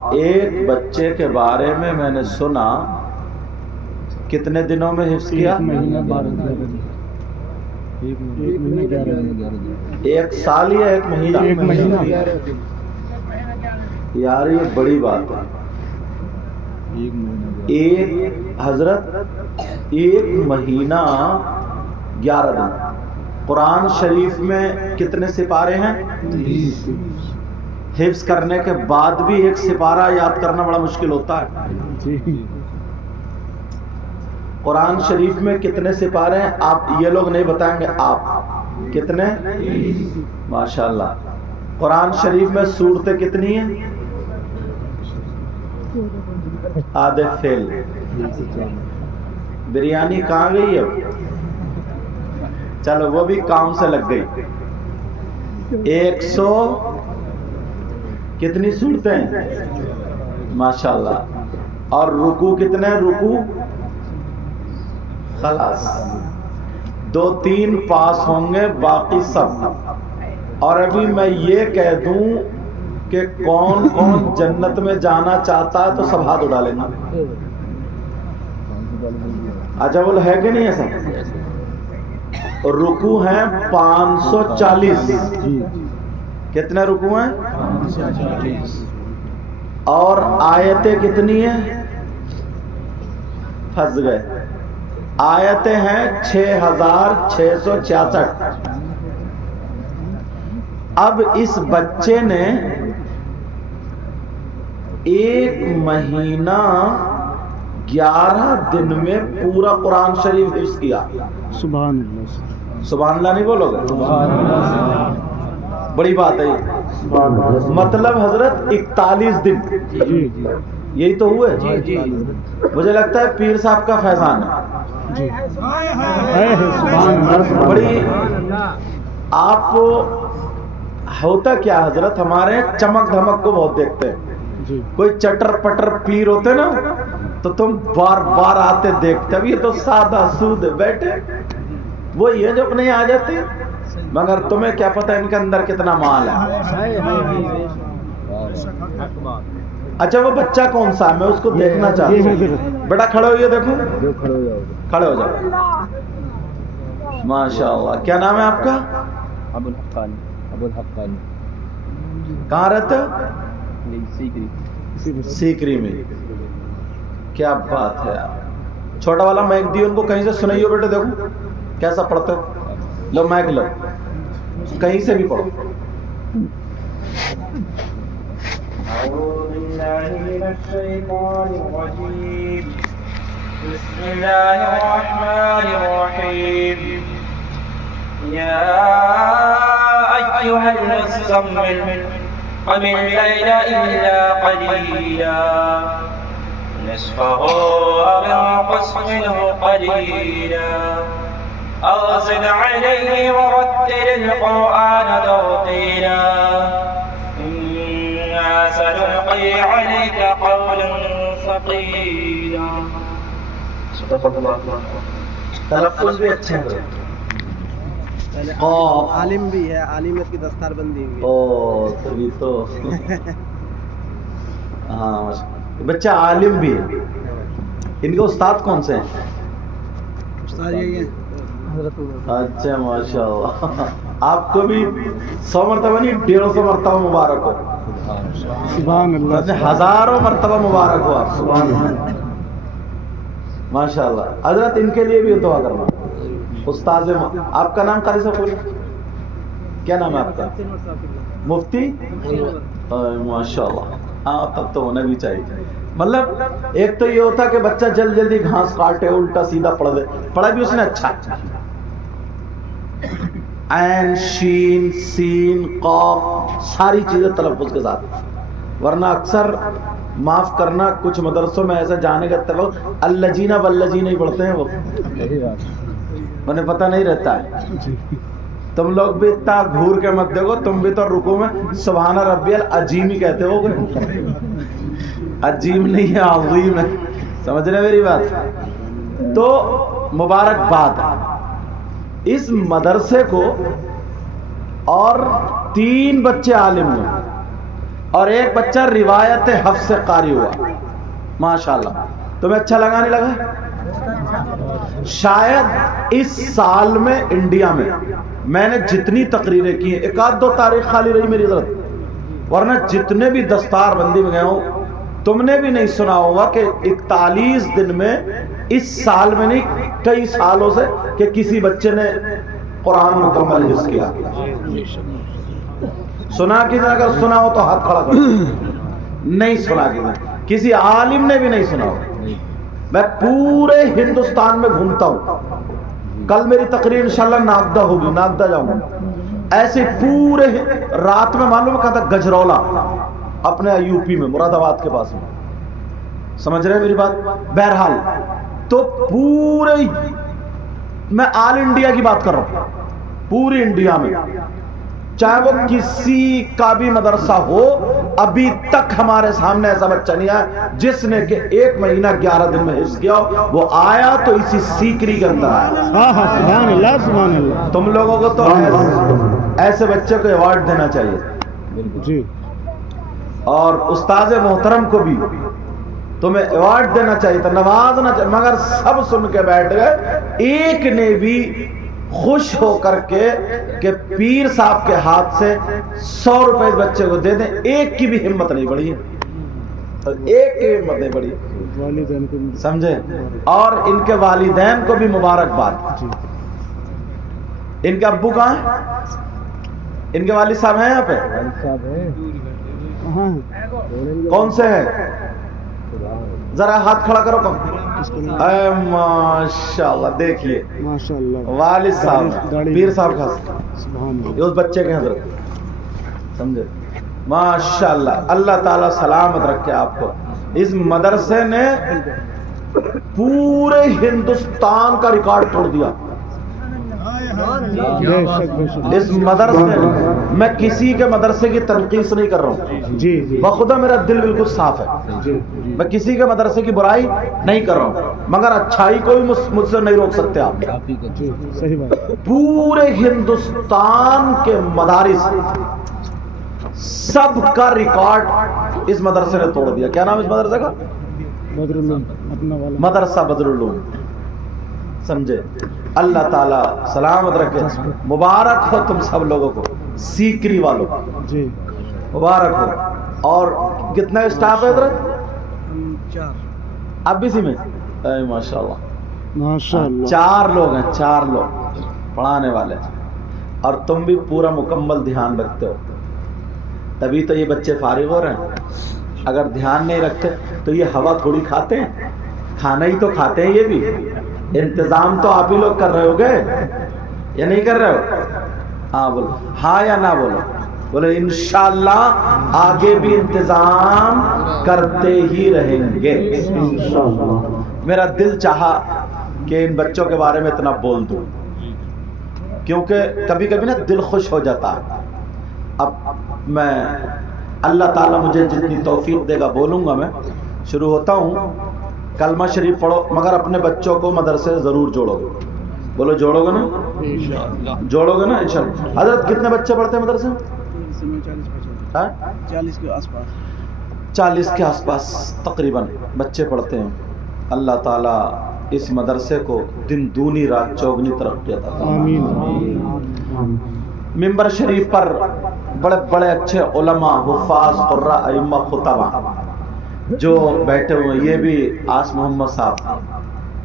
ایک بچے کے بارے میں نے سنا کتنے دنوں میں حفظ کیا؟ ایک سال یا ایک مہینہ؟ یار یہ بڑی بات ہے. ایک مہینہ 11 دن. قرآن شریف میں کتنے سپارے ہیں؟ حفظ کرنے کے بعد بھی ایک سپارہ یاد کرنا بڑا مشکل ہوتا ہے. قرآن شریف میں کتنے سپارے ہیں؟ آپ یہ لوگ نہیں بتائیں گے. آپ کتنے؟ ماشاءاللہ. قرآن شریف میں سورتیں کتنی ہیں؟ آدھے فیل. بریانی کہاں گئی اب؟ چلو وہ بھی کام سے لگ گئی. 100 کتنی صورتیں؟ ماشاءاللہ. اور رکوع کتنے رکوع؟ خلاص 2-3 پاس ہوں گے، باقی سب. اور ابھی میں یہ کہہ دوں کہ کون کون جنت میں جانا چاہتا ہے تو سب ہاتھ اٹھا لینا. اچھا بول ہے کہ نہیں ایسا؟ رکوع ہیں 540. کتنے رکوع ہیں؟ 540. اور آیتیں کتنی ہیں؟ پھنس گئے. آیتیں ہیں 6666. اب اس بچے نے 1 مہینہ 11 دن میں پورا قرآن شریف حفظ کیا. سبحان اللہ. سبحان اللہ نہیں بولو گے؟ بڑی بات ہے یہ. مطلب حضرت 41 دن. یہی تو ہوئے. مجھے لگتا ہے پیر صاحب کا فیضان ہے. بڑی آپ ہوتا کیا حضرت، ہمارے چمک دھمک کو بہت دیکھتے ہیں. کوئی چٹر پٹر پیر ہوتے نا تو تم بار بار آتے دیکھتے. اب یہ تو سادہ سود بیٹھے وہ یہ جو نہیں آ جاتے، مگر تمہیں کیا پتہ ان کے اندر کتنا مال ہے. اچھا وہ بچہ کون سا ہے؟ میں اس کو دیکھنا چاہتا ہوں. بیٹا کھڑے ہوئیے، دیکھو کھڑے ہو جاؤ. ماشاءاللہ. کیا نام ہے آپ کا؟ ابو الحقانی. کہاں رہتے ہو؟ سیکری میں. کیا بات ہے یار. چھوٹا والا مائک دی ان کو کہیں سے سنائیو بیٹے، دیکھو کیسا پڑھتے ہو. لو مائک لو، کہیں سے بھی پڑھو. أعوذ بالله من الشيطان الرجيم. بسم الله الرحمن الرحيم. يا أيها المزمل قم الليل إلا قليلا نصفه أو انقص منه قليلا أو زد عليه ورتل القرآن ترتيلا سنلقي عليك قولا ثقيلا. تلفظ بھی اچھے ہیں. عالم بھی ہے، عالمیت کی دستار بندی ہوئی ہے. او تبھی تو. ہاں بچہ عالم بھی ہے. ان کے استاد کون سے ہیں؟ استاد یہی ہیں. اچھا ماشاءاللہ. آپ کو بھی 100 مرتبہ نہیں 150 مرتبہ مبارک ہو. سبحان اللہ. ہزاروں مرتبہ مبارک ہو آپ. سبحان اللہ. ماشاءاللہ. حضرت ان کے لیے بھی دعا کرنا. استاذ آپ کا نام قاری صاحب بولے، کیا نام ہے آپ کا؟ مفتی. ماشاءاللہ. ہاں تب تو ہونا بھی چاہیے. مطلب ایک تو یہ ہوتا کہ بچہ جلدی گھاس کاٹے، الٹا سیدھا پڑھ دے. پڑھا بھی اس نے اچھا. عین شین سین قاف ساری چیزیں تلفظ کے ساتھ. ورنہ اکثر معاف کرنا کچھ مدرسوں میں ایسا جانے کا اتفاق الجینہ واللجینہ ہی پڑھتے ہیں. وہ انہیں پتہ نہیں رہتا ہے. تم لوگ بھی اتنا گھور کے مت دیکھو. تم بھی تو رکوع میں سبحان ربی العظیم ہی کہتے ہو. عظیم نہیں ہے، عظیم ہے. سمجھ رہے میری بات؟ تو مبارکباد اس مدرسے کو. اور 3 بچے عالم ہوئے. اور ایک بچہ روایت حفظ سے قاری ہوا. ماشاءاللہ. تمہیں اچھا لگا نہیں لگا؟ شاید اس سال میں انڈیا میں نے جتنی تقریریں کی ہیں، ایک آدھ دو تاریخ خالی رہی میری حضرت، ورنہ جتنے بھی دستار بندی میں گئے ہوں تم نے بھی نہیں سنا ہوگا کہ 41 دن میں اس سال میں نہیں کئی سالوں سے کہ کسی بچے نے قرآن مکمل حفظ کیا. سنا کسی نے؟ اگر سنا ہو تو ہاتھ کھڑا کرو. نہیں سنا کسی عالم نے بھی نہیں سنا ہو. میں پورے ہندوستان میں گھومتا ہوں. کل میری تقریر انشاءاللہ ناگدہ ہوگی، ناگدہ جاؤں گا. ایسے پورے رات میں معلوم کہا تھا گجرولا اپنے یو پی میں مراد آباد کے پاس میں. سمجھ رہے ہیں میری بات؟ بہرحال تو پورے میں آل انڈیا کی بات کر رہا ہوں، پوری انڈیا میں چاہے وہ کسی کا بھی مدرسہ ہو، ابھی تک ہمارے سامنے ایسا بچہ نہیں آیا جس نے کہ 1 مہینہ 11 دن میں حفظ کیا ہو. وہ آیا تو اسی سیکری کے اندر آیا. سبحان اللہ سبحان اللہ. تم لوگوں کو تو ایسے بچے کو ایوارڈ دینا چاہیے جی، اور استاذ محترم کو بھی تمہیں ایوارڈ دینا چاہیے تھا، نوازنا چاہیے. مگر سب سن کے بیٹھ گئے. ایک نے بھی خوش ہو کر کے کہ پیر صاحب کے ہاتھ سے 100 روپے بچے کو دے دیں، ایک کی بھی ہمت نہیں بڑھی ہے. ایک کی ہمت نہیں بڑھی. والدین کو سمجھے؟ اور ان کے والدین کو بھی مبارکباد. ان کے ابو کہاں ہیں؟ ان کے والد صاحب ہیں یہاں پہ؟ کہاں کون سے ہیں؟ ذرا ہاتھ کھڑا کرو. کم اے ماشاءاللہ. دیکھیے ماشاءاللہ والد صاحب پیر صاحب کا سبحان اللہ. یہ اس بچے کے حضرت. سمجھے؟ ماشاءاللہ. اللہ تعالیٰ سلامت رکھے آپ کو. اس مدرسے نے پورے ہندوستان کا ریکارڈ توڑ دیا. بے شک بے شک. اس مدرسے میں کسی کے مدرسے کی تنقید نہیں کر رہا ہوں، جی جی بخدا میرا دل بالکل صاف ہے. جی میں کسی کے مدرسے کی برائی نہیں کر رہا ہوں، مگر اچھائی کو بھی مجھ سے نہیں روک سکتے آپ. جی صحیح بات. پورے ہندوستان کے مدارس سب کا ریکارڈ اس مدرسے نے توڑ دیا. کیا نام اس مدرسے کا؟ بدر العلوم اپنا والا مدرسہ بدر العلوم. سمجھے؟ اللہ تعالیٰ سلامت رکھے. مبارک ہو تم سب لوگوں کو، سیکری والوں جی. مبارک ہو. اور کتنا اسٹاف ہے ادھر؟ 4 اب اسی میں اے ماشاءاللہ ماشاءاللہ. 4 لوگ ہیں، 4 لوگ پڑھانے والے. اور تم بھی پورا مکمل دھیان رکھتے ہو، تبھی تو یہ بچے فارغ ہو رہے ہیں. اگر دھیان نہیں رکھتے تو یہ ہوا تھوڑی کھاتے ہیں، کھانا ہی تو کھاتے ہیں. یہ بھی انتظام تو آپ ہی لوگ کر رہے ہو گے یا نہیں کر رہے ہو؟ ہاں بولو، ہاں یا نہ بولو. بولے انشاءاللہ آگے بھی انتظام کرتے ہی رہیں گے. میرا دل چاہا کہ ان بچوں کے بارے میں اتنا بول دوں، کیونکہ کبھی کبھی نا دل خوش ہو جاتا ہے. اب میں اللہ تعالیٰ مجھے جتنی توفیق دے گا بولوں گا. میں شروع ہوتا ہوں. کلمہ شریف پڑھو، مگر اپنے بچوں کو مدرسے ضرور جوڑو گے. بولو جوڑو گے نا؟ جوڑو گے نا انشاءاللہ. حضرت کتنے بچے پڑھتے ہیں مدرسے میں؟ 40 کے آس پاس. 40 کے آس پاس تقریباً بچے پڑھتے ہیں. اللہ تعالیٰ اس مدرسے کو دن دونی رات چوگنی ترقی عطا فرمائے. آمین. ممبر شریف پر بڑے بڑے اچھے علماء، حفاظ، قراء، ائمہ، خطبہ جو بیٹھے ہوئے ہیں. یہ بھی آس محمد صاحب،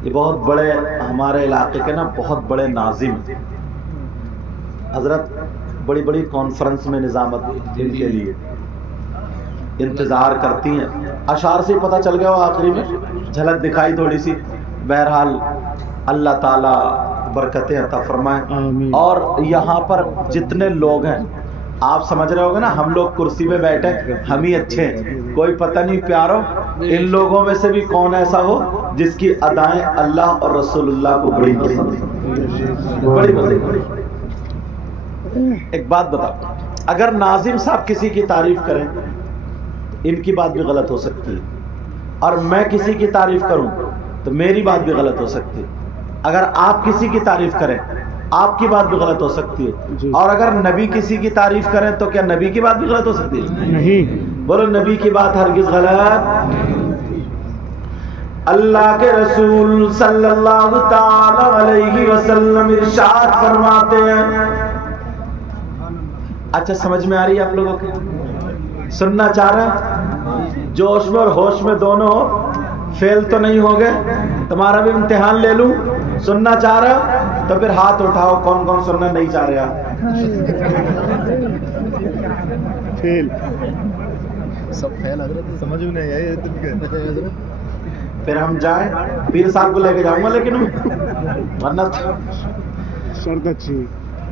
یہ بہت بڑے ہمارے علاقے کے نا بہت بڑے ناظم. حضرت بڑی بڑی کانفرنس میں نظامت ان کے لیے انتظار کرتی ہیں. اشعار سے پتہ چل گیا وہ آخری میں جھلک دکھائی تھوڑی سی. بہرحال اللہ تعالیٰ برکتیں عطا فرمائے. آمین. اور یہاں پر جتنے لوگ ہیں آپ سمجھ رہے ہوگے نا، ہم لوگ کرسی پہ بیٹھے ہم ہی اچھے ہیں. کوئی پتہ نہیں پیارو ان لوگوں میں سے بھی کون ایسا ہو جس کی ادائیں اللہ اور رسول اللہ کو بڑی پسند ہیں. بڑی پسند. ایک بات بتاؤ، اگر ناظم صاحب کسی کی تعریف کریں ان کی بات بھی غلط ہو سکتی ہے، اور میں کسی کی تعریف کروں تو میری بات بھی غلط ہو سکتی ہے. اگر آپ کسی کی تعریف کریں آپ کی بات بھی غلط ہو سکتی ہے. اور اگر نبی کسی کی تعریف کریں تو کیا نبی کی بات بھی غلط ہو سکتی ہے؟ نہیں. بولو نبی کی بات ہرگز غلط. اللہ کے رسول صلی اللہ تعالی علیہ وسلم ارشاد فرماتے ہیں. اچھا سمجھ میں آ رہی ہے آپ لوگوں کے؟ سننا چاہ رہے ہیں؟ جوش میں اور ہوش میں دونوں فیل تو نہیں ہو گئے؟ تمہارا بھی امتحان لے لوں. سننا چاہ رہے ہو تو پھر ہاتھ اٹھاؤ کون کون سننا نہیں چاہ رہے آپ؟ فیل سب فیل حضرت سمجھ میں نہیں آئی. پھر ہم جائیں پیر صاحب کو لے کے جاؤں گا لیکن ورنہ شرط اچھی.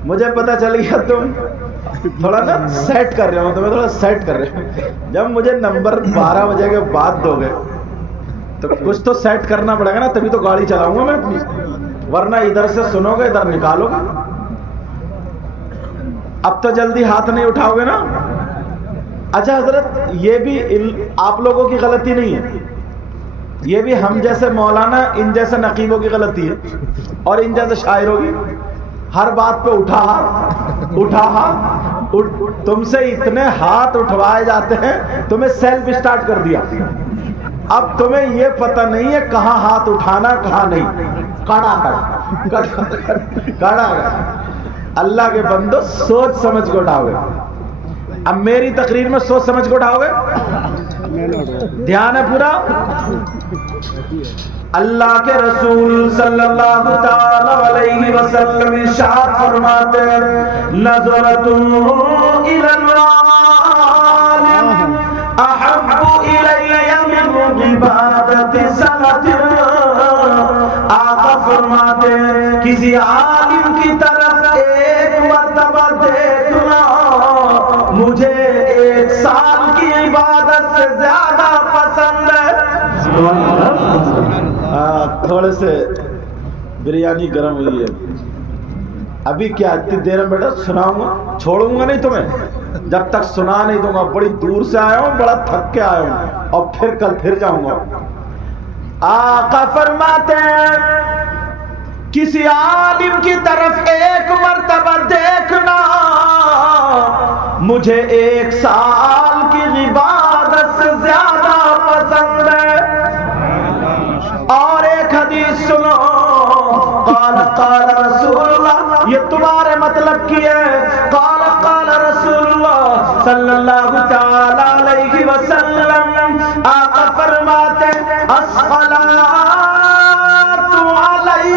مجھے پتا چل گیا تم تھوڑا نا سیٹ کر رہے ہو. تمہیں تھوڑا سیٹ کر رہے ہو. جب مجھے نمبر 12 بجے کے بعد دو گے تو کچھ تو سیٹ کرنا پڑے گا نا, تبھی تو گاڑی چلاؤں گا میں اپنی. ورنہ ادھر سے سنو گے ادھر نکالو گے. اب تو جلدی ہاتھ نہیں اٹھاؤ گے نا. اچھا حضرت یہ بھی آپ لوگوں کی غلطی نہیں ہے, یہ بھی ہم جیسے مولانا ان جیسے نقیبوں کی غلطی ہے اور ان جیسے شاعروں کی. ہر بات پہ اٹھا تم سے اتنے ہاتھ اٹھوائے جاتے ہیں, تمہیں سیلف اسٹارٹ کر دیا. اب تمہیں یہ پتہ نہیں ہے کہاں ہاتھ اٹھانا کہاں نہیں. کڑا اللہ کے بندو سوچ سمجھ کو اٹھاؤ گے. اب میری تقریر میں سوچ سمجھ کو اٹھاؤ گے. دھیان ہے پورا. اللہ کے رسول صلی اللہ تعالی علیہ وسلم ارشاد فرماتے ہیں نظرۃ الی الوالد احب الی من عبادت سنۃ. آقا فرماتے ہیں کسی عالم کی طرف ایک مرتبہ دیکھنا مجھے 1 سال کی عبادت سے زیادہ پسند ہے. تھوڑے سے بریانی گرم ہوئی ہے. ابھی کیا اتنی دیر میں بیٹا سناؤں گا, چھوڑوں گا نہیں تمہیں جب تک سنا نہیں دوں گا. بڑی دور سے آیا ہوں, بڑا تھک کے آیا ہوں, اور پھر کل پھر جاؤں گا. آقا فرماتے ہیں کسی عالم کی طرف ایک مرتبہ دیکھنا مجھے 1 سال کی عبادت سے زیادہ پسند ہے. اور ایک حدیث سنو, قال رسول اللہ, یہ تمہارے مطلب کی ہے. قال رسول اللہ صلی اللہ تعالی علیہ وسلم, آقا فرماتے الصلاۃ علی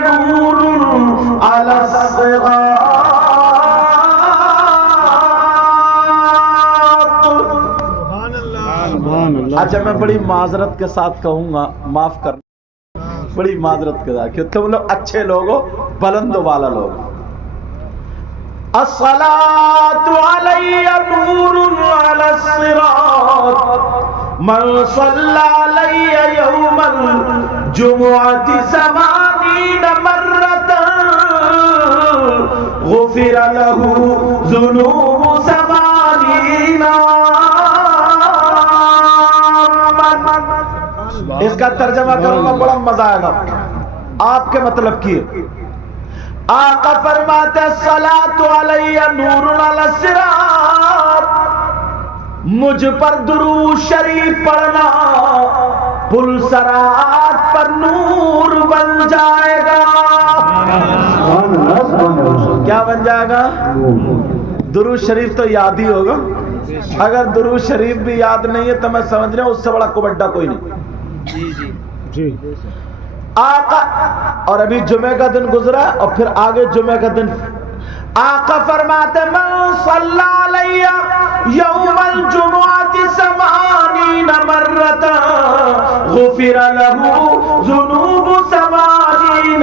نور علی الصراط. اچھا میں بڑی معذرت کے ساتھ کہوں گا, معاف کرنا, بڑی معذرت کے ساتھ کہ تم لوگ اچھے لوگ ہو, بلند و بالا لوگ. الصلاۃ علی نور علی الصراط من صلی علی یوم الجمعۃ 80 مرۃ غفر له ذنوب 80. اس کا ترجمہ کروں گا, بڑا مزہ آئے گا. آپ کے مطلب کی آقا فرماتے الصلاۃ علی نور علی الصراط, مجھ پر درود شریف پڑھنا پل صراط پر نور بن جائے گا. کیا بن جائے گا؟ درود شریف تو یاد ہی ہوگا. اگر درود شریف بھی یاد نہیں ہے تو میں سمجھ رہا ہوں اس سے بڑا کوبڈا کوئی نہیں. جی آقا, اور ابھی جمعے کا دن گزرا اور پھر آگے جمعے کا دن. آقا فرماتے من صلی علی یوم الجمعۃ 80 مرۃ غفر له ذنوب 80.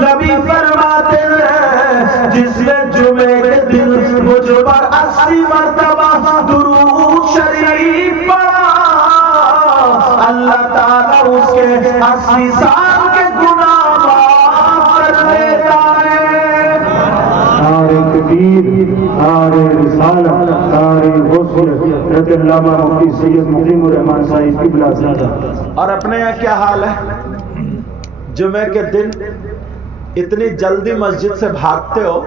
نبی فرماتے ہیں جس نے جمعے کے دن مجھ پر 80 مرتبہ درود شریف پڑھا اللہ تعالیٰ اس کے 80 سال کے گناہ معاف کر دیتا ہے. نعرہ تکبیر, نعرہ رسالت, نعرہ غسل, حضرت علامہ مفتی سید مقیم الرحمان صاحب قبلہ زادہ. اور اپنے یہاں کیا حال ہے؟ جمعے کے دن اتنی جلدی مسجد سے بھاگتے ہو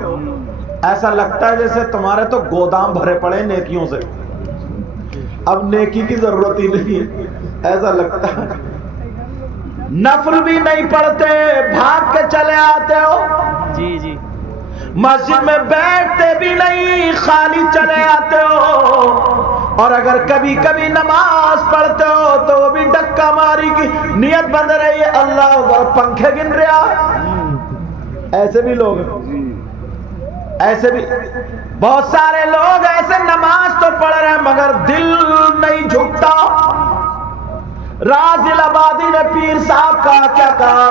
ایسا لگتا ہے جیسے تمہارے تو گودام بھرے پڑے نیکیوں سے، اب نیکی کی ضرورت ہی نہیں ہے، ایسا لگتا ہے۔ نفل بھی نہیں پڑھتے، بھاگ کے چلے آتے ہو، جی جی مسجد میں بیٹھتے بھی نہیں، خالی چلے آتے ہو، اور اگر کبھی کبھی نماز پڑھتے ہو تو وہ بھی ڈکا ماری کی نیت بند رہی ہے، اللہ اکبر، پنکھے گن رہا۔ ایسے بھی لوگ ہیں، ایسے بھی بہت سارے لوگ ایسے نماز تو پڑھ رہے ہیں مگر دل نہیں جھکتا۔ راز العبادی نے پیر صاحب کا کیا کہا؟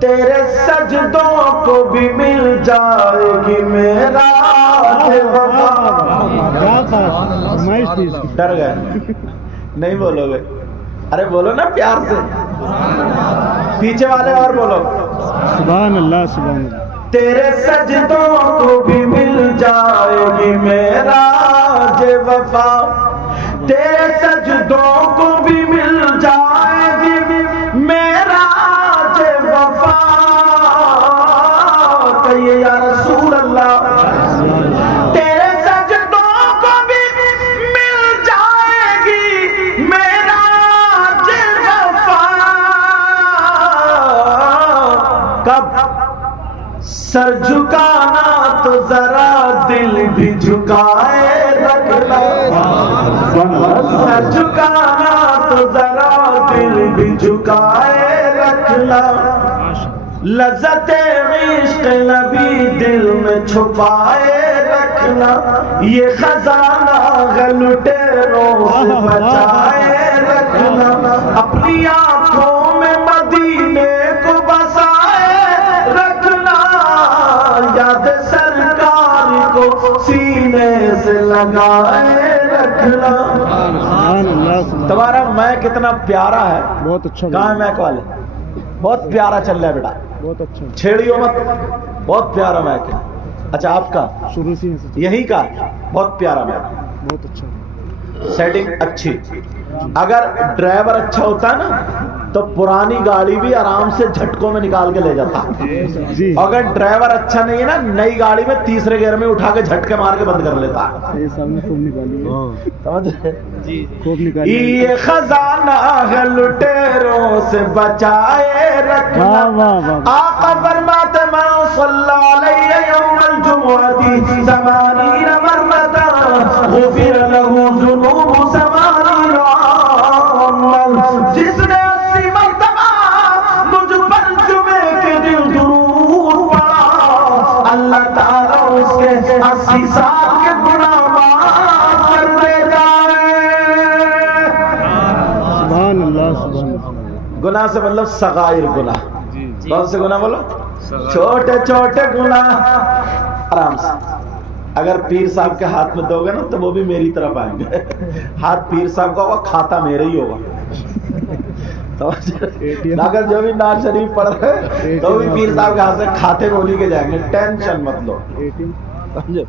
تیرے سجدوں کو بھی مل جائے گی میرا ڈر گئے نہیں بولو گے؟ ارے بولو نا پیار سے، پیچھے والے اور بولو سبحان اللہ سبحان اللہ۔ تیرے سجدوں کو بھی مل جائے گی میرا وفا، تیرے سجدوں کو بھی مل جائے گی میرا وفا، کہیے یا رسول اللہ، تیرے سجدوں کو بھی مل جائے گی میرا وفا، کب سر جھکانا تو ذرا دل بھی جھکائے رکھنا، سر جھکانا تو ذرا دل بھی جھکائے رکھنا، لذت عشق نبی دل میں چھپائے رکھنا، یہ خزانہ لٹیروں سے بچائے رکھنا، اپنی آنکھوں میں مدینے کو بسائے رکھنا، یاد سرکار کو سینے سے لگائے رکھنا۔ تمہارا میں کتنا پیارا ہے، بہت اچھا، کہاں ہے میک والے؟ بہت پیارا چل رہا ہے بیٹا، بہت اچھا، چھیڑیو مت، بہت پیارا میک ہے۔ اچھا آپ کا شروع سے یہی کا بہت پیارا میک، بہت اچھا، سیٹنگ اچھی۔ اگر ڈرائیور اچھا ہوتا ہے نا تو پرانی گاڑی بھی آرام سے جھٹکوں میں نکال کے لے جاتا، جی اگر ڈرائیور اچھا نہیں ہے نا نئی گاڑی میں تیسرے گیئر میں اٹھا کے جھٹکے مار کے بند کر لیتا، یہ سامنے خوب نکالی ہے، سمجھ رہے؟ جی خوب نکالی ہے۔ یہ خزانہ ہے لٹیروں سے بچائے رکھنا، واہ واہ واہ، آقا فرماتے من صلی علیہ یوم الجمعہ ثمانین مرتا غفر له ذنوب ثمانین عاما، جس نے 80 مرتبہ مجھ پر جمعے کے دن درود پڑھا، اللہ تعالیٰ اس کے 80 سال کے گناہ معاف کر دے جائے۔ سبحان اللہ سبحان اللہ۔ گناہ سے مطلب صغائر گناہ، جی کون سے گناہ بولو؟ چھوٹے چھوٹے گناہ آرام سے۔ اگر پیر صاحب کے ہاتھ میں دو گے نا تو وہ بھی میری طرف آئیں گے، ہاتھ پیر صاحب کا ہوگا، کھاتا میرے ہی ہوگا، اگر جو بھی ناز شریف پڑھ رہے تو بھی پیر صاحب کے ہاتھ سے کھاتے میں کے جائیں گے، ٹینشن مت لو، سمجھو؟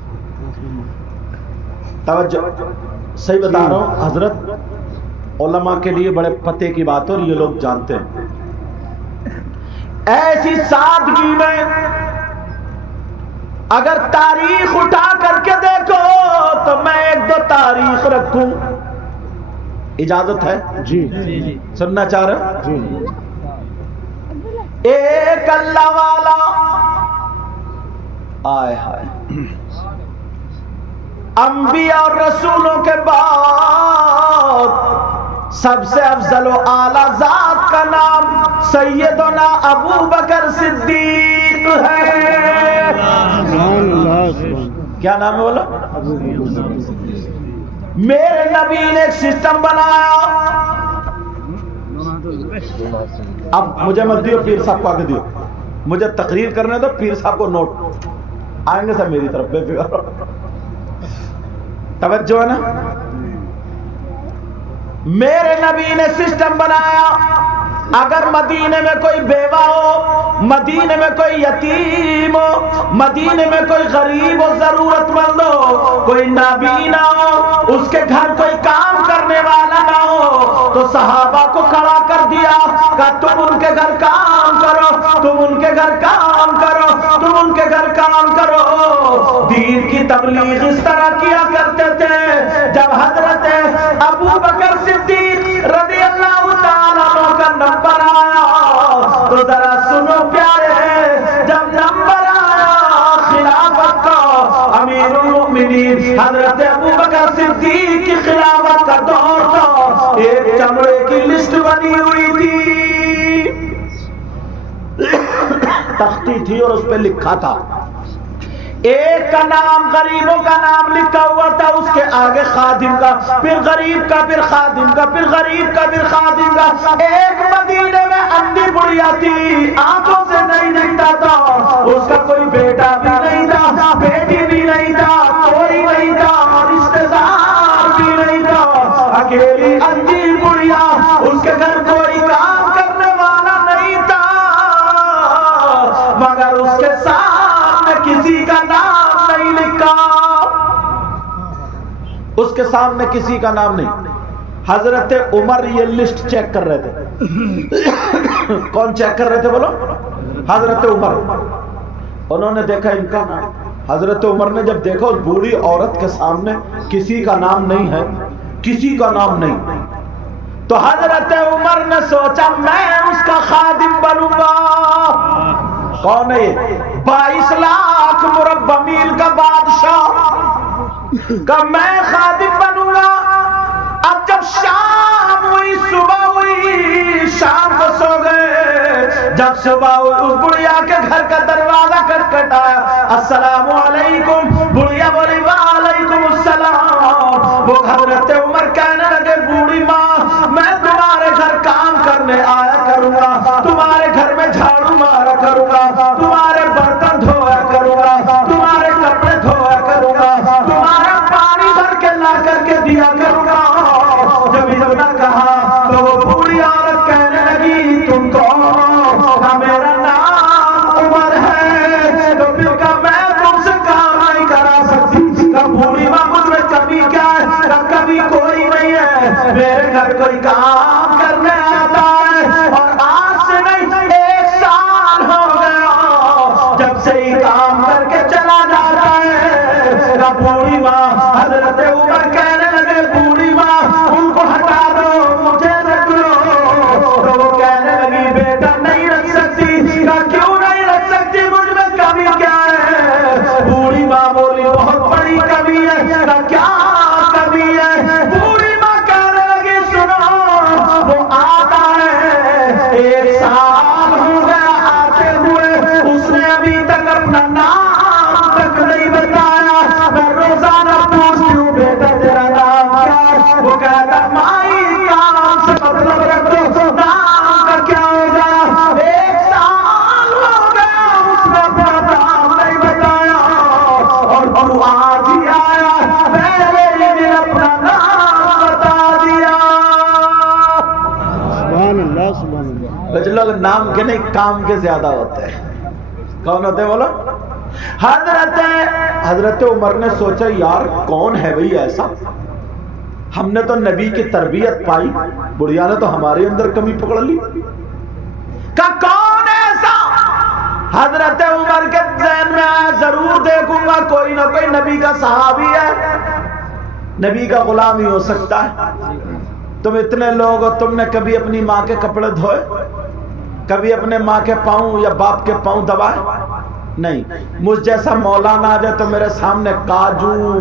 توجہ، صحیح بتا رہا ہوں حضرت، علماء کے لیے بڑے پتے کی بات اور یہ لوگ جانتے ہیں۔ ایسی سادگی میں اگر تاریخ اٹھا کر کے دیکھو تو میں 1-2 تاریخ رکھوں، اجازت ہے؟ جی جی جی سننا چاہ رہے ہو؟ جی ایک اللہ والا، آئے ہائے، انبیاء اور رسولوں کے بعد سب سے افضل و اعلیٰ ذات کا نام سیدنا ابو بکر صدیق ہے۔ سبحان اللہ سبحان کیا نام ہے بولا؟ اللہ۔ میرے نبی نے ایک سسٹم بنایا، اب مجھے مت دیو، پیر صاحب کو آگے دیو، مجھے تقریر کرنے دو، پیر صاحب کو نوٹ آئیں گے سب میری طرف، بے فکر رہو۔ توجہ ہے نا؟ میرے نبی نے سسٹم بنایا، اگر مدینے میں کوئی بیوہ ہو، مدینے میں کوئی یتیم ہو، مدینے میں کوئی غریب و ضرورت مند ہو، کوئی نابینا ہو، اس کے گھر کوئی کام کرنے والا نہ ہو، تو صحابہ کو کھڑا کر دیا، کہا تم ان کے گھر کام کرو، تم ان کے گھر کام کرو، تم ان کے کے گھر کام کرو. دین کی تبلیغ اس طرح کیا کرتے تھے. جب حضرت ابو بکر صدیق رضی اللہ تعالیٰ عنہ کا نمبر آیا تو ذرا سنو پیارے، جب نمبر آیا خلافت کا، امیر المؤمنین حضرت ابو بکر صدیق کی خلافت کا دور تھا، ایک چمڑے کی لسٹ بنی ہوئی تھی، تختی تھی اور اس پہ لکھا تھا، ایک کا نام غریبوں کا نام لکھا ہوا تھا، اس کے آگے خادم کا، پھر غریب کا، پھر خادم کا، پھر غریب کا، پھر خادم کا. ایک مدینے میں اندھی بڑھیا تھی، آنکھوں سے نہیں دکھتا تھا، اس کا کوئی بیٹا بھی نہیں تھا، بیٹی بھی نہیں تھا، کوئی نہیں تھا، رشتے دار بھی نہیں تھا، اکیلی اندھی بڑھیا، اس کے گھر کوئی کام کرنے والا نہیں تھا، مگر اس کے ساتھ کسی کا نام نہیں لکھا، اس کے سامنے کسی کا نام نہیں. حضرت عمر یہ لسٹ چیک کر رہے تھے. کون چیک کر رہے تھے بولو؟ حضرت عمر. انہوں نے دیکھا ان کا نام. حضرت عمر نے جب دیکھا اس بوڑھی عورت کے سامنے کسی کا نام نہیں ہے، کسی کا نام نہیں، تو حضرت عمر نے سوچا میں اس کا خادم بنوں گا. کون ہے یہ؟ 22 لاکھ مربع میل کا بادشاہ کا میں خادم بنوں گا. اب جب شام ہوئی، صبح ہوئی، شام کو سو گئے، جب صبح ہوئی اس بڑھیا کے گھر کا دروازہ کھٹکھٹایا، السلام علیکم. بڑھیا بولی وعلیکم السلام. وہ حضرت عمر کہنے لگے بوڑھی ماں میں تمہارے گھر کام کرنے آیا کروں گا، تمہارے گھر میں جھاڑو مارا کروں گا، تمہارے برتن دھویا کروں گا، تمہارے کپڑے دھویا کروں گا، تمہارا پانی بھر کے لا کر کے دیا کروں گا. جب نے کہا تو وہ بوڑھی عورت کہنے لگی تم کون؟ میرا نام عمر ہے. تو پھر کہا میں تم سے کام نہیں کرا سکتی. کہا بوڑھی ماں مجھ میں کمی کیا ہے؟ کہا کمی کوئی نہیں ہے، میرے گھر کوئی کام کرنے آتا ہے اور آج سے نہیں 1 سال ہو گیا جب سے ہی کام کر کے چلا جاتا ہے. کہا بوڑھی ماں. حضرت عمر کہنے لگے بوڑھی ماں ان کو ہٹا دو، مجھے رکھ لو. تو وہ کہنے لگی بیٹا نہیں رکھ سکتی. کہا کیوں نہیں رکھ سکتی؟ مجھ میں کمی کیا ہے؟ بوڑھی ماں بولی بہت بڑی کمی ہے. کہا کیا کمی ہے؟ بوڑھی ماں کہنے لگی سنو، وہ آتا ہے 1 سال ہو گیا آتے ہوئے، اس نے ابھی تک اپنا نام تک نہیں بتایا. میں روزانہ پوچھتی ہوں بیٹا تیرا نام کیا ہے؟ وہ کہتا مائی کام سے مطلب رکھو، نام کا کیا ہو گیا؟ 1 سال ہو گیا اس نے اپنا نام نہیں بتایا اور تو آج ہی آیا پہلے ہی نے اپنا نام بتا دیا. سبحان اللہ سبحان اللہ. کچھ لوگ نام کے نہیں کام کے زیادہ ہوتے ہیں. کون ہوتے ہیں بولو؟ حضرت عمر نے سوچا یار کون ہے بھئی ایسا، ہم نے تو نبی کی تربیت پائی، بڑھیا نے تو ہمارے اندر کمی پکڑ لی. کہا کون ایسا؟ حضرت عمر کے ذہن میں آیا ضرور دیکھوں گا کوئی نہ کوئی نبی کا صحابی ہے، نبی کا غلام ہی ہو سکتا ہے. تم اتنے لوگ ہو، تم نے کبھی اپنی ماں کے کپڑے دھوئے؟ کبھی اپنے ماں کے پاؤں یا باپ کے پاؤں دبائے؟ نہیں. مجھ جیسا مولانا آ جائے تو میرے سامنے کاجو،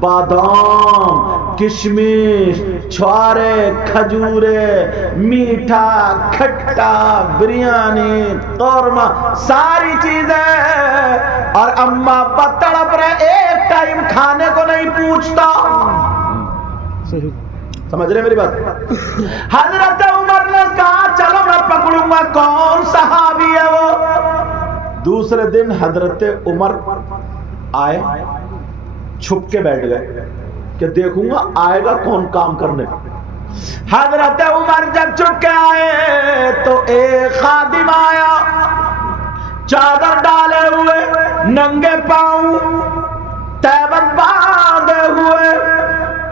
بادام، کشمش، چھوارے، کھجورے، میٹھا، کھٹا، بریانی، قورمہ، ساری چیزیں، اور اماں ابا تڑپ رہے، ایک ٹائم کھانے کو نہیں پوچھتا. صحیح. سمجھ رہے میری بات؟ حضرت عمر نے کہا چلو میں پکڑوں گا کون صحابی ہے وہ. دوسرے دن حضرت عمر آئے، چھپ کے بیٹھ گئے کہ دیکھوں گا آئے گا کون کام کرنے. حضرت عمر جب چھپ کے آئے تو ایک خادم آیا، چادر ڈالے ہوئے، ننگے پاؤں، تیبت باندھے ہوئے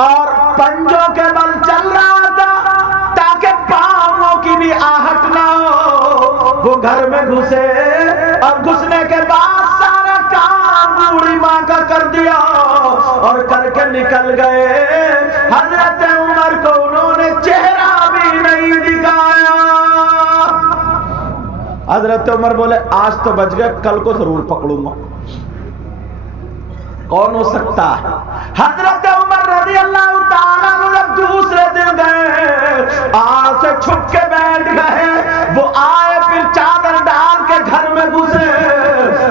اور پنجوں کے بل چل رہا تھا تاکہ پاؤں کی بھی آہٹ نہ ہو. وہ گھر میں گھسے اور گھسنے کے بعد سارا دیا اور کر کے نکل گئے. حضرت عمر کو انہوں نے چہرہ بھی نہیں دکھایا. حضرت عمر بولے آج تو بچ گئے, کل کو ضرور پکڑوں گا. کون ہو سکتا ہے؟ حضرت عمر رضی اللہ تعالیٰ عنہ جب دوسرے دن گئے, آج سے چھپ کے بیٹھ گئے. وہ آئے پھر چادر ڈال کے گھر میں گھسے.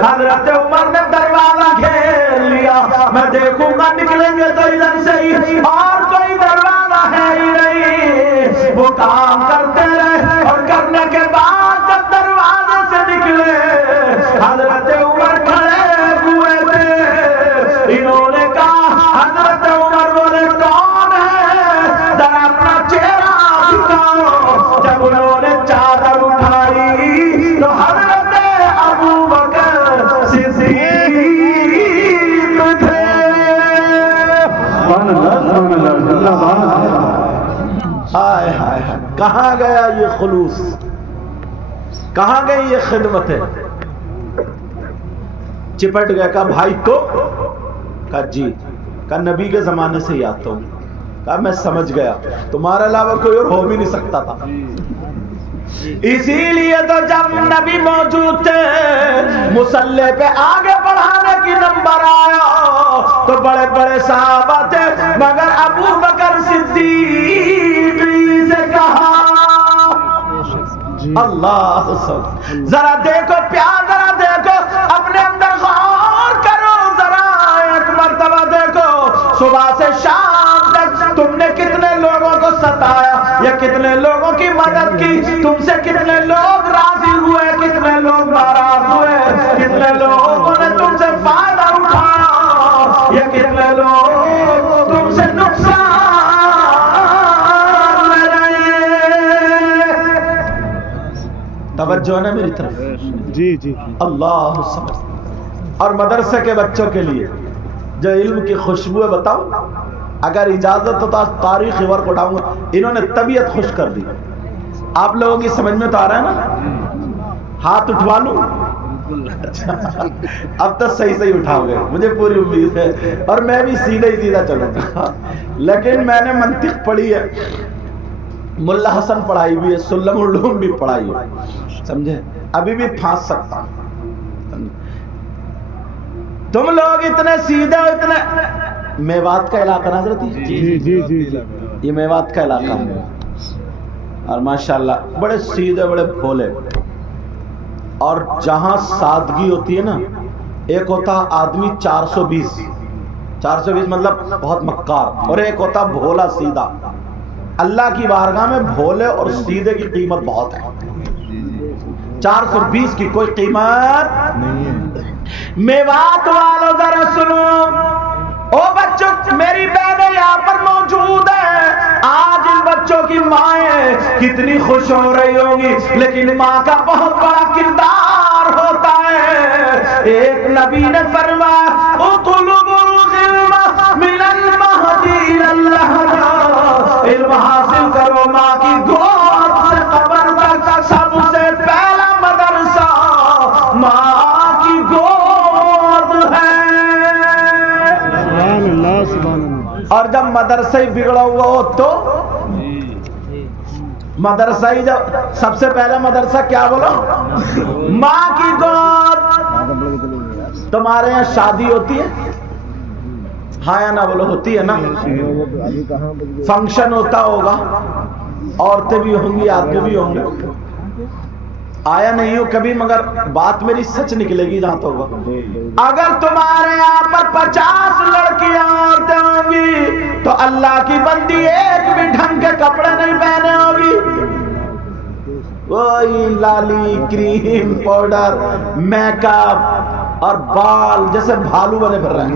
حضرت عمر نے دروازہ گھیر لیا. میں دیکھوں گا نکلیں گے تو ادھر سے ہی, اور کوئی دروازہ ہے ہی نہیں. وہ کام کرتے رہے اور کرنے کے بعد جب دروازے سے نکلے, حضرت عمر کھڑے ہوئے تھے. انہوں نے کہا حضرت عمر بولے کون ہے, ذرا اپنا چہرہ دکھاؤ. جب انہوں نے چادر اٹھائی تو حضرت ابو بکر صدیق تھے. ہائے ہائے ہائے, کہاں گیا یہ خلوص, کہاں گئی یہ خدمتیں؟ چپٹ گیا. کہا بھائی تو, کہا جی, کہا نبی کے زمانے سے ہی آتا ہوں. کہا میں سمجھ گیا, تمہارے علاوہ کوئی اور ہو بھی نہیں سکتا تھا. اسی لیے تو جب نبی موجود تھے, مصلی پہ آگے بڑھانے کی نمبر آیا تو بڑے بڑے صحابہ تھے, مگر ابو بکر صدیق سے کہا اللہ سب. ذرا دیکھو پیار, ذرا دیکھو اپنے اندر غور کرو, ذرا ایک مرتبہ دیکھو صبح سے شام تک تم نے کتنے لوگوں کو ستایا یا کتنے لوگوں کی مدد کی, تم سے کتنے لوگ راضی ہوئے, کتنے لوگ ناراض ہوئے, کتنے لوگوں نے تم سے فائدہ اٹھایا یا کتنے لوگ تم سے نقصان لے رہے. توجہ ہے میری طرف؟ جی جی. اللہ سمجھ. اور مدرسے کے بچوں کے لیے جو علم کی خوشبو ہے, بتاؤ اگر اجازت ہو تو آج تاریخی ورق اٹھاؤں گا. انہوں نے طبیعت خوش کر دی. آپ لوگوں کی سمجھ میں تو آ رہا ہے نا؟ ہاتھ اٹھوا لوں؟ اب تو صحیح صحیح اٹھاؤ گے, مجھے پوری امید ہے, اور میں بھی سیدھا ہی سیدھا چلوں گا. لیکن میں نے منطق پڑھی ہے, ملا حسن پڑھائی بھی ہے, سلم العلوم بھی پڑھائی ہے, سمجھے؟ ابھی بھی پھانس سکتا ہوں. تم لوگ اتنے سیدھے ہو, اتنے. میوات کا علاقہ نا حضرت, جی جی جی. یہ میوات کا علاقہ ہے, اور ماشاءاللہ بڑے سیدھے, بڑے بھولے. اور جہاں سادگی ہوتی ہے نا, ایک ہوتا آدمی 420 مطلب بہت مکار, اور ایک ہوتا بھولا سیدھا. اللہ کی بارگاہ میں بھولے اور سیدھے کی قیمت بہت ہے, 420 کی کوئی قیمت نہیں ہے. میوات والو ذرا سنو, او بچوں, میری بہنیں یہاں پر موجود ہیں. آج ان بچوں کی مائیں کتنی خوش ہو رہی ہوں گی, لیکن ماں کا بہت بڑا کردار ہوتا ہے. ایک نبی نے فرمایا اطلبوا العلم من المهد الى اللحد, علم حاصل کرو ماں کی گود سے قبر تک. سب سے پہلا مدرسہ ماں کی گود ہے. سبحان اللہ سبحان اللہ. اور جب مدرسہ ہی بگڑا ہوا ہو تو مدرسہ ہی, جب سب سے پہلا مدرسہ کیا بولو, ماں کی گود. تمہارے یہاں شادی ہوتی ہے, ہاں یا نہ بولو, ہوتی ہے نا؟ فنکشن ہوتا ہوگا, عورتیں بھی ہوں گی, آدمی بھی ہوں گے. آیا نہیں ہو کبھی, مگر بات میری سچ نکلے گی جہاں تو ہوگا. اگر تمہارے یہاں پر 50 لڑکیاں عورتیں ہوں گی تو اللہ کی بندی ایک بھی ڈھنگ کے کپڑے نہیں پہنے ہوگی. وہی لالی, کریم, پاؤڈر, میک اپ اور بال جیسے بھالو بنے پھر رہے ہیں.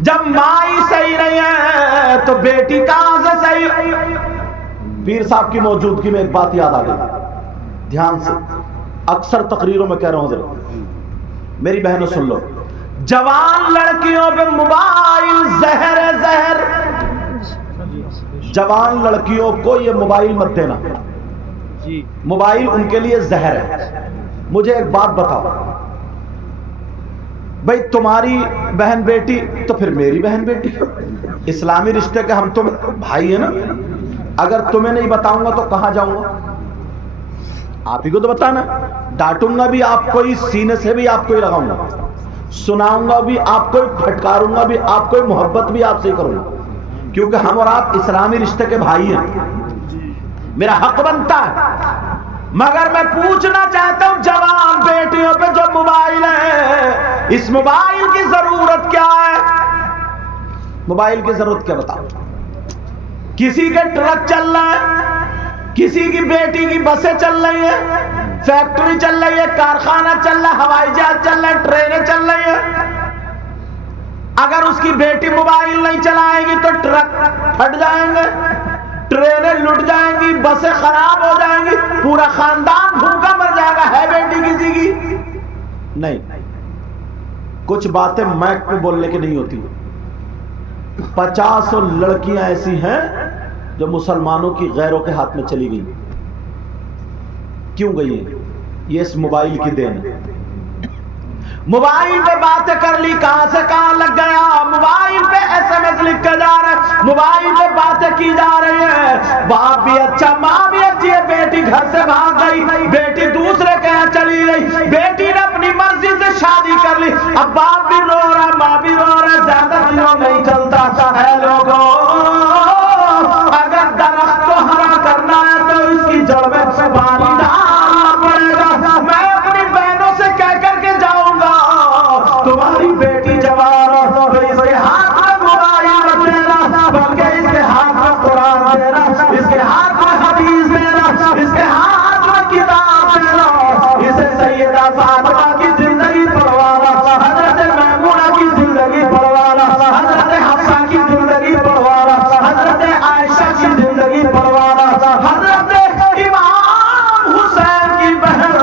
جب ماں ہی صحیح نہیں ہے تو بیٹی کہاں سے صحیح؟ پیر صاحب کی موجودگی میں ایک بات یاد آ گئی, دھیان سے, اکثر تقریروں میں کہہ رہا ہوں حضرت, میری بہنوں سن لو. جوان لڑکیوں پہ موبائل زہر ہے, زہر. جوان لڑکیوں کو یہ موبائل مت دینا, موبائل ان کے لیے زہر ہے. مجھے ایک بات بتاؤ, بھائی تمہاری بہن بیٹی تو پھر میری بہن بیٹی. اسلامی رشتے کے ہم تم بھائی ہیں نا. اگر تمہیں نہیں بتاؤں گا تو کہاں جاؤں گا؟ آپ ہی کو تو بتانا. ڈانٹوں گا بھی آپ کو ہی, سینے سے بھی آپ کو ہی لگاؤں گا, سناؤں گا بھی آپ کو, پھٹکاروں گا بھی آپ کو, محبت بھی آپ سے ہی کروں گا, کیونکہ ہم اور آپ اسلامی رشتے کے بھائی ہیں. میرا حق بنتا ہے. مگر میں پوچھنا چاہتا ہوں جوان بیٹیوں پہ جو موبائل ہے, اس موبائل کی ضرورت کیا ہے؟ موبائل کی ضرورت کیا بتاؤ؟ کسی کے ٹرک چل رہا ہے, کسی کی بیٹی کی بسیں چل رہی ہیں, فیکٹری چل رہی ہے, کارخانہ چل رہا ہے, ہوائی جہاز چل رہا ہے, ٹرینیں چل رہی ہیں. اگر اس کی بیٹی موبائل نہیں چلائے گی تو ٹرک پھٹ جائیں گے, ٹرینیں لٹ جائیں گی, بسیں خراب ہو جائیں گی, پورا خاندان بھوکا مر جائے گا. ہے بیٹی کسی کی؟ نہیں. کچھ باتیں مائک پہ بولنے کی نہیں ہوتی. 50 لڑکیاں ایسی ہیں جو مسلمانوں کی غیروں کے ہاتھ میں چلی گئی. کیوں گئی ہیں؟ یہ اس موبائل کی دین ہے. موبائل پہ باتیں کر لی, کہاں سے کہاں لگ گیا, موبائل پہ SMS لکھ کے جا رہا ہے, موبائل پہ باتیں کی جا رہی ہیں. باپ بھی اچھا, ماں بھی اچھی ہے, بیٹی گھر سے بھاگ گئی, بیٹی دوسرے کے یہاں چلی گئی, بیٹی نے اپنی مرضی سے شادی کر لی. اب باپ بھی رو رہا, ماں بھی رو رہا, زیادہ دنوں نہیں چلتا. اے لوگوں, اگر درخت کو ہرا کرنا ہے تو اس کی جڑ میں پانی ڈالنا پڑے گا. میں اپنی بہنوں سے کہہ کر کے جاؤں گا, تمہاری بیٹی جوان تو اس کے ہاتھ میں موبائل مت دینا, بلکہ اس کے ہاتھ میں قرآن دینا, اس کے ہاتھ میں حدیث دینا, اس کے ہاتھ میں کتاب دینا. اسے سیدہ فاطمہ کی زندگی پڑھوانا, حضرت میمونہ کی زندگی پڑھوانا, حضرت حفصہ کی زندگی پڑھوانا, حضرت عائشہ کی زندگی پڑھوانا, حضرت امام حسین کی بہن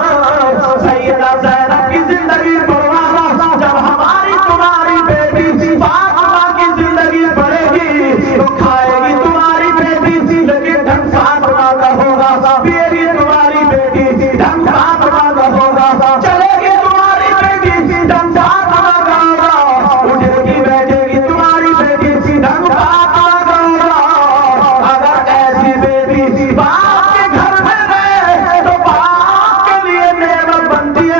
سیدہ زینب کی زندگی پڑھوانا. جب ہماری تمہاری بیٹی فاطمہ کی زندگی پڑھے گی تو کھائے گی تمہاری بیٹی, لیکن ڈھنگ فاطمہ کا ہوگا, پیے گی تمہاری بیٹی, ڈھنگ فاطمہ کا ہوگا, چلے گی تمہاری بیٹی, ڈھنگ فاطمہ کا ہوگا, اٹھے گی بیٹھے گی تمہاری بیٹی, ڈھنگ فاطمہ کا ہوگا. اگر ایسی بیٹی باپ کے گھر میں رہے تو باپ کے لیے نعمت بنتی ہے,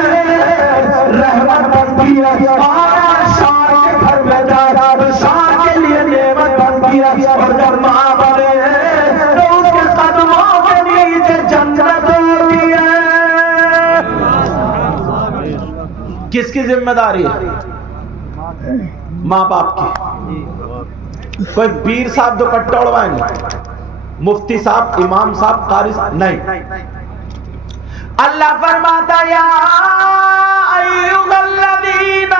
رحمت بنتی ہے. اور شوہر کے گھر میں جائے تو شوہر کے لیے نعمت بنتی ہے. اور جب ماں بنے تو اس کے قدموں کے نیچے جنت ہوتی ہے. کس کی ذمہ داری ہے؟ ماں باپ کی. کوئی پیر صاحب دوپٹہ اڑوائیں گے, مفتی صاحب, امام صاحب, قاری صاحب نہیں. اللہ فرماتا یا ایھا الذین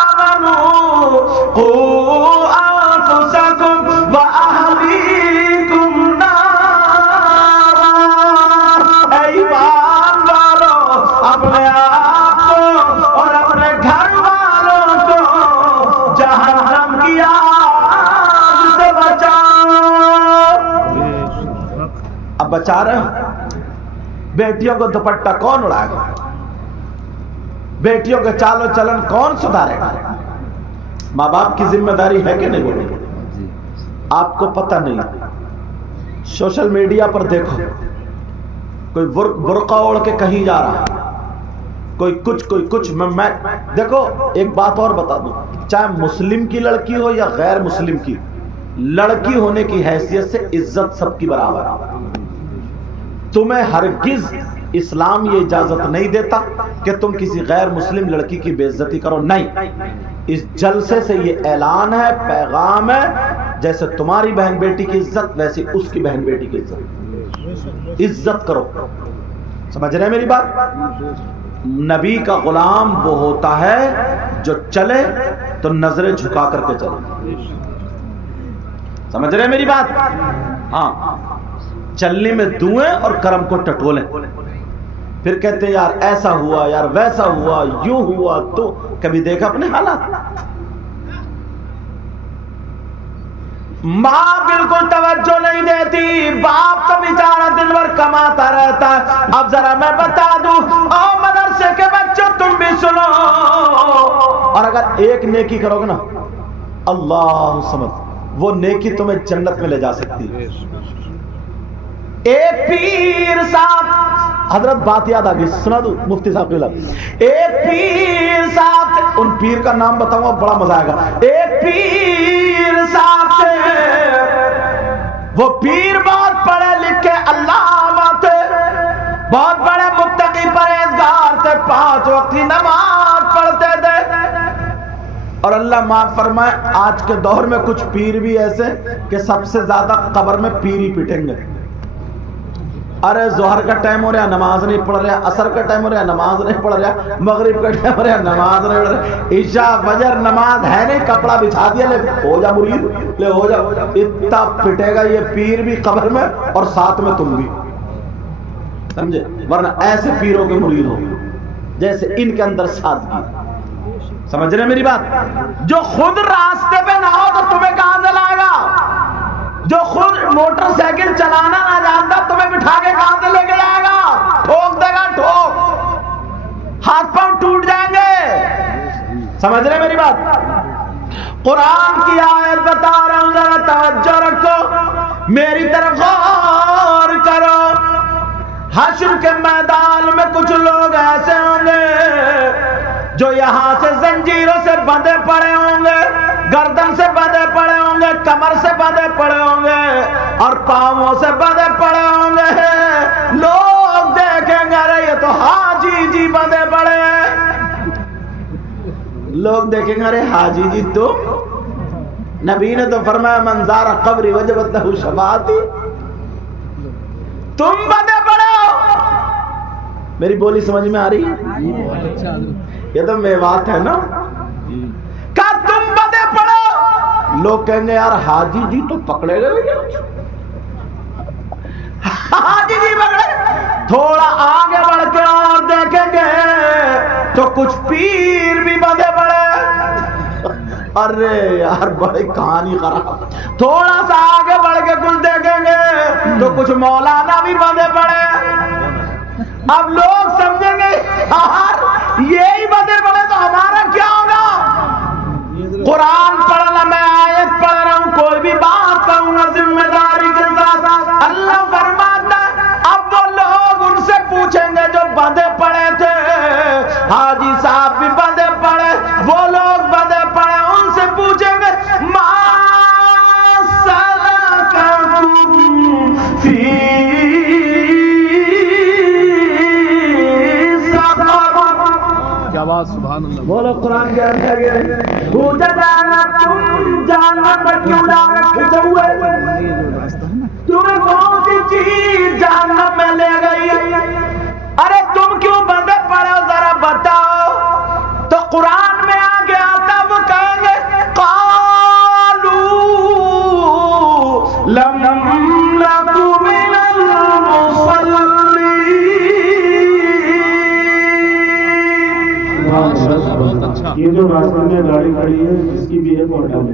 آمنوا قوا انفسکم واہلیکم نارا. اے ایمان والو, اپنے آپ کو اور اپنے گھر والوں کو جہنم کی آگ سے بچاؤ. اب بچا رہے ہیں. بیٹیوں کو دوپٹہ کون اڑائے گا؟ بیٹیوں کے چال و چلن کون سدھارے گا؟ ماں باپ کی ذمہ داری ہے کہ نہیں بولے؟ آپ کو پتہ نہیں. سوشل میڈیا پر دیکھو, کوئی برقع اوڑھ کے کہیں جا رہا, کوئی کچھ. میں دیکھو ایک بات اور بتا دوں, چاہے مسلم کی لڑکی ہو یا غیر مسلم کی, لڑکی ہونے کی حیثیت سے عزت سب کی برابر ہے. تمہیں ہرگز اسلام یہ اجازت نہیں دیتا کہ تم کسی غیر مسلم لڑکی کی بے عزتی کرو. نہیں, اس جلسے سے یہ اعلان ہے, پیغام ہے, جیسے تمہاری بہن بیٹی کی عزت ویسے اس کی بہن بیٹی کی عزت. عزت کرو. سمجھ رہے ہیں میری بات؟ نبی کا غلام وہ ہوتا ہے جو چلے تو نظریں جھکا کر کے چلے. سمجھ رہے ہیں میری بات؟ ہاں, چلنے میں دعائیں اور کرم کو ٹٹولیں. پھر کہتے ہیں یار ایسا ہوا, یار ویسا ہوا, یوں ہوا. تو کبھی دیکھا اپنے حالات؟ ماں بالکل توجہ نہیں دیتی، باپ تو بیچارہ دن بھر کماتا رہتا ہے۔ اب ذرا میں بتا دوں، او مدرسے کے بچوں تم بھی سنو، اور اگر ایک نیکی کرو گے نا اللہ سمجھ، وہ نیکی تمہیں جنت میں لے جا سکتی ہے۔ ایک پیر صاحب، حضرت بات یاد آ گئی، سنا دوں مفتی صاحب کے، ایک پیر صاحب سے، ان پیر کا نام بتاؤں گا بڑا مزہ آئے گا۔ ایک پیر صاحب سے، وہ پیر بہت پڑھے لکھے علامہ تھے، بہت بڑے متقی پرہیزگار تھے، 5 وقت کی نماز پڑھتے تھے، اور اللہ معاف فرمائے آج کے دور میں کچھ پیر بھی ایسے کہ سب سے زیادہ قبر میں پیر ہی پیٹیں گے۔ ارے ظہر کا ٹائم ہو رہا نماز نہیں پڑھ رہا، عصر کا ٹائم ہو رہا نماز نہیں پڑھ رہا، مغرب کا ٹائم ہو رہا نماز نہیں پڑھ رہا، عشاء فجر نماز ہے نہیں، کپڑا بچھا دیا، لے ہو جا مرید، لے ہو جا، اتنا پٹے گا یہ پیر بھی قبر میں اور ساتھ میں تم بھی، سمجھے؟ ورنہ ایسے پیروں کے مرید ہو جیسے ان کے اندر سادگی۔ سمجھ رہے میری بات؟ جو خود راستے پہ نہ ہو تو تمہیں کہاں سے لائے گا؟ جو خود موٹر سائیکل چلانا نہ جانتا تمہیں بٹھا کے کہاں سے لے کے جائے گا؟ ٹھوک دے گا، ٹھوک، ہاتھ پاؤں ٹوٹ جائیں گے۔ سمجھ رہے میری بات؟ قرآن کی آیت بتا رہا ہوں، ذرا توجہ رکھو، میری طرف غور کرو۔ حشر کے میدان میں کچھ لوگ ایسے ہوں گے جو یہاں سے زنجیروں سے بندھے پڑے ہوں گے، گردن سے بندھے پڑے ہوں گے، کمر سے بندھے پڑے ہوں گے، اور پاؤں سے بندھے پڑے ہوں گے۔ لوگ دیکھیں گے ارے یہ تو حاجی جی بندھے پڑے ہیں، لوگ دیکھیں گے ارے حاجی جی تم، نبی نے تو فرمایا من زار قبری وجبت لہ شفاعتی، تم بندھے پڑے ہو۔ میری بولی سمجھ میں آ رہی ہے؟ یہ تو میوات ہے نا، کہا تم بندے پڑھو، لوگ کہیں گے یار حاجی جی تو پکڑے گئے، حاجی جی پکڑے، تھوڑا آگے بڑھ کے اور دیکھیں گے تو کچھ پیر بھی بندے پڑے، ارے یار بڑی کہانی خراب، تھوڑا سا آگے بڑھ کے کچھ دیکھیں گے تو کچھ مولانا بھی بندے پڑے۔ اب لوگ سمجھیں گے یار یہی بندے پڑے تو ہمارا کیا ہوگا؟ قرآن پڑھنا، میں آیت پڑھ رہا ہوں، کوئی بھی بات کہوں گا ذمہ داری کے ساتھ۔ اللہ فرماتا ہے اب وہ لوگ ان سے پوچھیں گے جو بندے پڑے تھے، حاجی صاحب بھی بندے پڑے، وہ لوگ بندے پڑے، ان سے پوچھیں گے ما سلککم فی سبحان اللہ، بولو قرآن کیا کہہ گیا؟ پوچھا جانا تم جہنم میں کیوں لا رکھے ہوئے، تمہیں کون سی چیز جہنم میں لے گئی؟ ارے تم کیوں بندے پڑے ہو ذرا بتاؤ۔ تو قرآن میں آگے آتا وہ کہیں گے قالوا لم نک من المصلین، یہ جو راستہ میں گاڑی کھڑی ہے جس کی بھی ہے وہ ہٹا لے،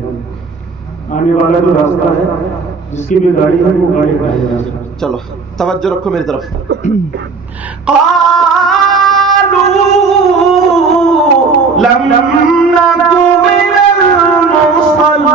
آنے والا جو راستہ ہے جس کی بھی گاڑی ہے وہ گاڑی ہٹا لے۔ چلو توجہ رکھو میری طرف۔ قالوا لم نک من المصلین،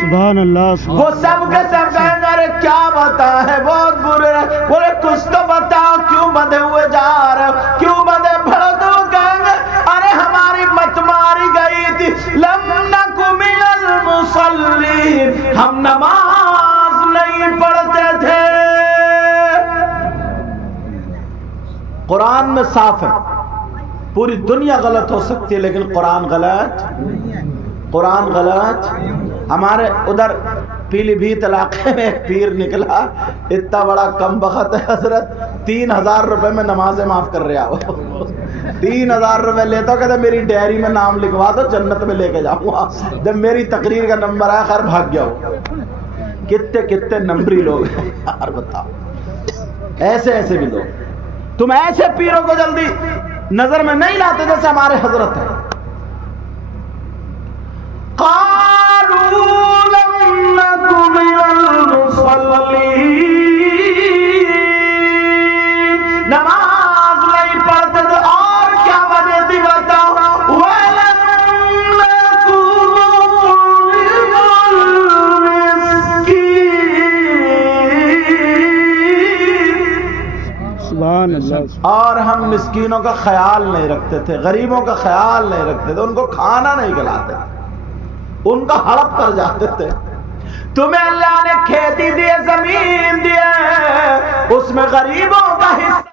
سبحان اللہ، وہ سب کے سب کہیں گے ارے کیا بتا ہے، بہت برے، بولے کچھ تو بتاؤ کیوں بندھے ہوئے جا رہے ہو، کیوں بندھے پڑھو؟ تو وہ کہیں گے ارے ہماری مت ماری گئی تھی، لم نک من المصلین، ہم نماز نہیں پڑھتے تھے۔ قرآن میں صاف ہے، پوری دنیا غلط ہو سکتی ہے لیکن قرآن غلط، قرآن غلط۔ ہمارے ادھر پیلی بھیت علاقے میں ایک پیر نکلا، اتنا بڑا کم بخت ہے حضرت، 3000 روپے میں نمازیں معاف کر رہا ہو، 3000 روپے لیتا ہو، کہتا میری ڈائری میں نام لکھوا دو جنت میں لے کے جاؤں گا، جب میری تقریر کا نمبر آیا خیر بھاگ گیا ہو۔ کتنے کتنے نمبری لوگ ہیں یار بتاؤ، ایسے ایسے بھی لوگ۔ تم ایسے پیروں کو جلدی نظر میں نہیں لاتے جیسے ہمارے حضرت ہیں، المصلين، نماز نہیں پڑھتے تھے اور کیا وجہ تھی بتاؤ؟ وَلَمْ نَكُنْ نُطْعِمُ الْمِسْكِينَ، سبحان اللہ. اور ہم مسکینوں کا خیال نہیں رکھتے تھے، غریبوں کا خیال نہیں رکھتے تھے، ان کو کھانا نہیں کھلاتے، ان کا ہڑپ کر جاتے تھے. تمہیں اللہ نے کھیتی دی، زمین دی، اس میں غریبوں کا حصہ